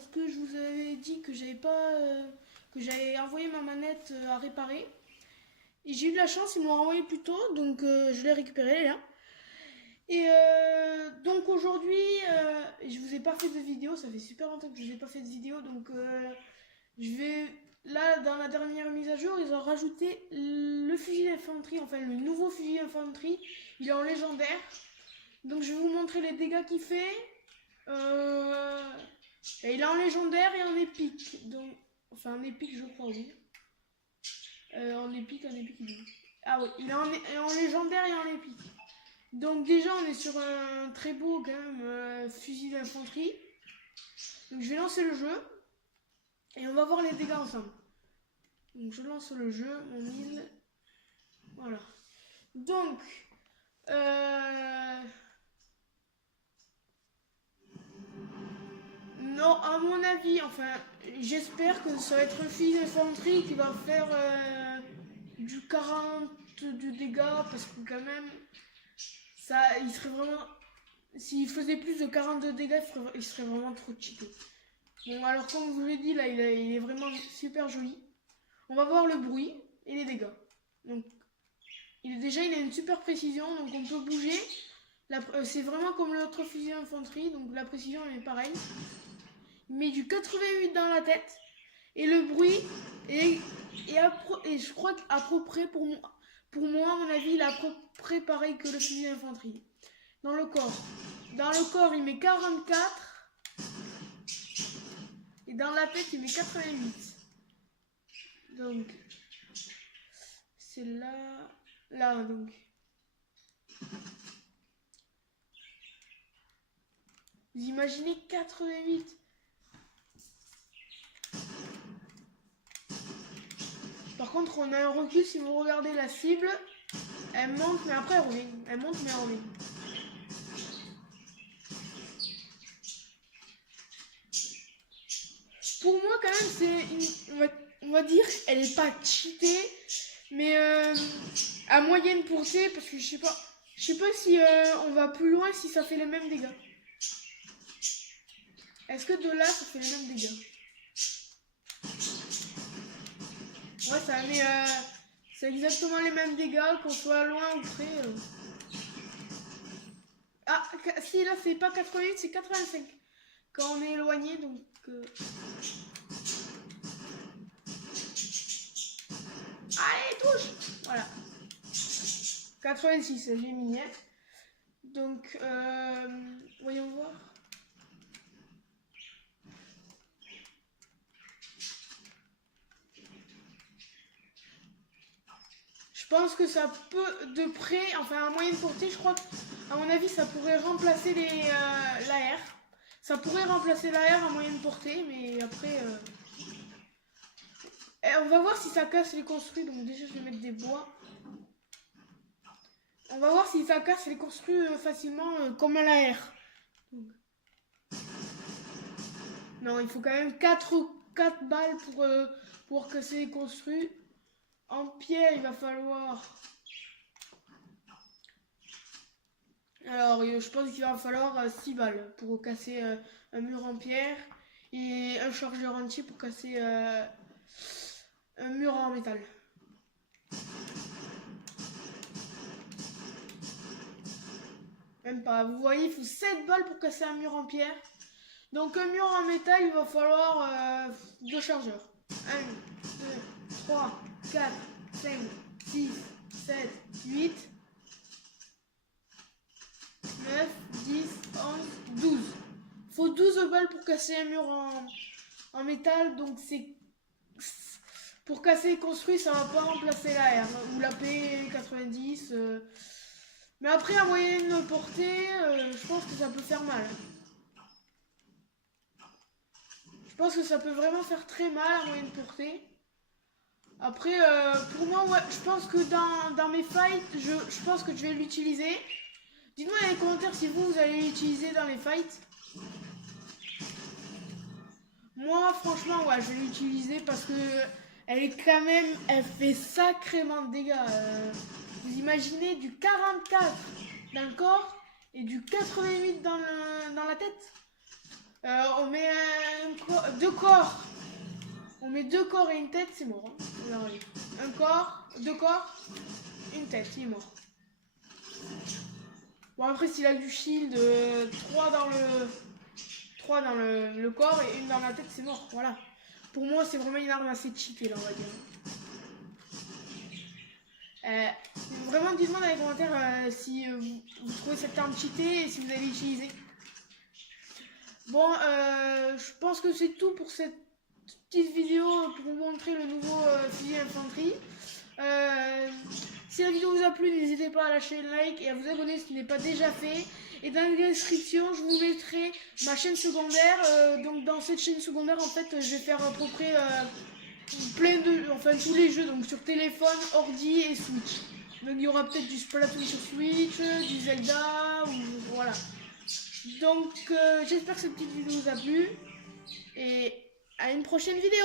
parce que je vous avais dit que j'avais pas que j'avais envoyé ma manette à réparer. Et j'ai eu de la chance, ils m'ont renvoyé plus tôt, donc je l'ai récupéré là. Et donc aujourd'hui, je vous ai pas fait de vidéo, ça fait super longtemps que je vous ai pas fait de vidéo, donc je vais là dans la dernière mise à jour, ils ont rajouté le fusil d'infanterie, enfin le nouveau fusil d'infanterie, il est en légendaire. Donc je vais vous montrer les dégâts qu'il fait. Et il est en légendaire et en épique, donc enfin en épique je crois oui. En épique, il est. Ah oui, il est en légendaire et en épique. Donc déjà on est sur un très beau quand même fusil d'infanterie. Donc je vais lancer le jeu et on va voir les dégâts ensemble. Donc je lance le jeu, mon île. Voilà. Donc non, à mon avis, enfin j'espère que ça va être un fusil d'infanterie qui va faire du 40 de dégâts parce que quand même ça il serait vraiment. S'il faisait plus de 42 dégâts, il serait vraiment trop cheaté. Bon, alors comme je vous l'ai dit, là, il est vraiment super joli. On va voir le bruit et les dégâts. Donc, il a une super précision, donc on peut bouger. C'est vraiment comme l'autre fusil d'infanterie, donc la précision elle est pareille. Il met du 88 dans la tête. Et le bruit et je crois qu'à peu près, pour moi, à mon avis, il est à peu près pareil que le fusil d'infanterie. Dans le corps, il met 44. Et dans la tête, il met 88. Donc, c'est là, donc. Vous imaginez 88. Par contre, on a un recul, si vous regardez la cible, elle monte, mais après elle revient. Elle monte, mais elle revient. Pour moi, quand même, on va dire, elle est pas cheatée, mais à moyenne portée, parce que je sais pas si on va plus loin, si ça fait les mêmes dégâts. Est-ce que de là, ça fait les mêmes dégâts? Ouais, ça met c'est exactement les mêmes dégâts, qu'on soit loin ou près. Ah, si là, c'est pas 88, c'est 85. Quand on est éloigné, donc. Allez, touche! Voilà. 86, j'ai mis net. Donc, voyons voir. Je pense que ça peut, de près, enfin à moyenne portée, je crois qu'à mon avis, ça pourrait remplacer l'AR. Ça pourrait remplacer l'AR à moyenne portée, mais après. On va voir si ça casse les construits. Donc, déjà, je vais mettre des bois. On va voir si ça casse les construits facilement comme un AR. Non, il faut quand même 4 balles pour casser les construits. En pierre, il va falloir. Alors, je pense qu'il va falloir 6 balles pour casser un mur en pierre et un chargeur entier pour casser un mur en métal. Même pas. Vous voyez, il faut 7 balles pour casser un mur en pierre. Donc, un mur en métal, il va falloir 2 chargeurs. 1, 2, 3, 4, 5, 6, 7, 8, 9, 10, 11, 12. Il faut 12 balles pour casser un mur en métal. Donc, c'est. Pour casser et construire, ça va pas remplacer la R ou la P90. Mais après, à moyenne portée, je pense que ça peut faire mal. Je pense que ça peut vraiment faire très mal à moyenne portée. Après, pour moi, ouais, je pense que dans mes fights, je pense que je vais l'utiliser. Dites-moi dans les commentaires si vous allez l'utiliser dans les fights. Moi, franchement, ouais, je vais l'utiliser parce que elle est quand même, elle fait sacrément de dégâts. Vous imaginez du 44 dans le corps et du 88 dans la tête. On met deux corps. On met deux corps et une tête, c'est mort. Hein. Alors, un corps, deux corps, une tête, il est mort. Bon, après, s'il a du shield, 3 dans le corps et une dans la tête, c'est mort. Voilà. Pour moi, c'est vraiment une arme assez cheatée, là, on va dire. Vraiment, dites-moi dans les commentaires si vous trouvez cette arme cheatée et si vous allez l'utiliser. Bon, je pense que c'est tout pour cette petite vidéo pour vous montrer le nouveau fusil infanterie. Si la vidéo vous a plu, n'hésitez pas à lâcher un like et à vous abonner si ce n'est pas déjà fait. Et dans la description, je vous mettrai ma chaîne secondaire. Donc dans cette chaîne secondaire, en fait, je vais faire à peu près tous les jeux, donc sur téléphone, ordi et Switch. Donc il y aura peut-être du Splatoon sur Switch, du Zelda, ou voilà. Donc j'espère que cette petite vidéo vous a plu et à une prochaine vidéo.